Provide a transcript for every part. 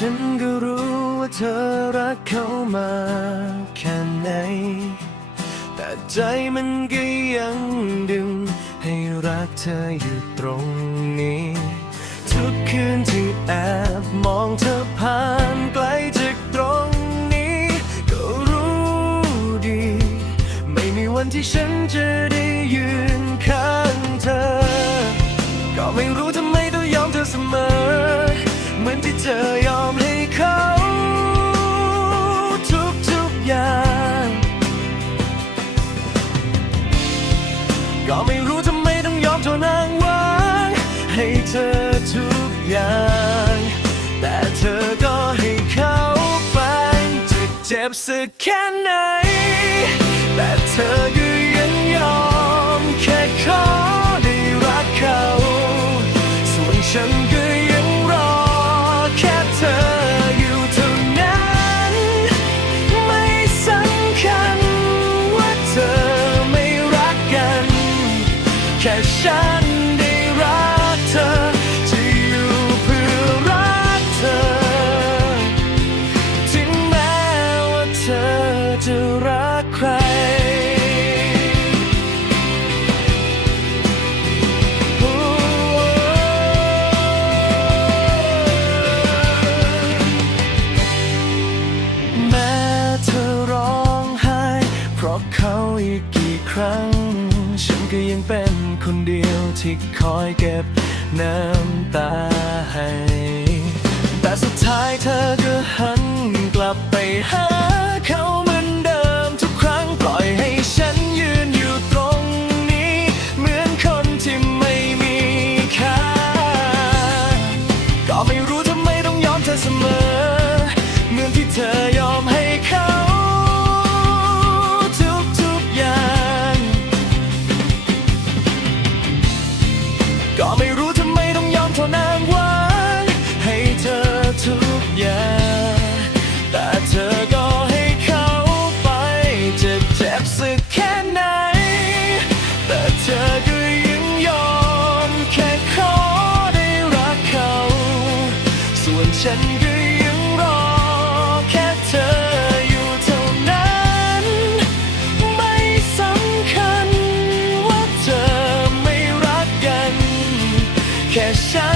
ฉันก็รู้ว่าเธอรักเขามาแค่ไหน แต่ใจมันก็ยังดึง ให้รักเธออยู่ตรงนี้ ทุกคืนที่แอบมองเธอผ่านไกลจากตรงนี้ ก็รู้ดี ไม่มีวันที่ฉันจะได้ยืน ให้เธอทุกอย่าง แต่เธอก็ให้เขาไป จะเจ็บสักแค่ไหน แต่เธอก็ยังยอม แค่ขอได้รักเขา ส่วนฉันก็ยังรอ แค่เธออยู่เท่านั้น ไม่สำคัญว่าเธอไม่รักกัน แค่ฉัน อีกกี่ครั้ง ฉันก็ยังเป็นคนเดียวที่คอยเก็บน้ำตาให้ ยา แต่เธอก็ให้เขาไปจะเจ็บสักแค่ไหน แต่เธอก็ยังยอมแค่ขอได้รักเขา ส่วนฉันก็ยังรอแค่เธออยู่เท่านั้น ไม่สำคัญว่าเธอไม่รักกัน แค่ฉัน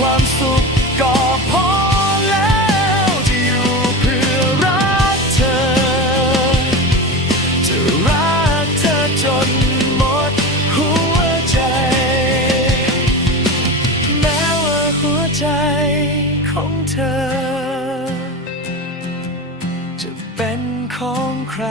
ความสุขก็พอแล้วที่อยู่เพื่อรักเธอ จะรักเธอจนหมดหัวใจ แม้ว่าหัวใจของเธอ จะเป็นของใคร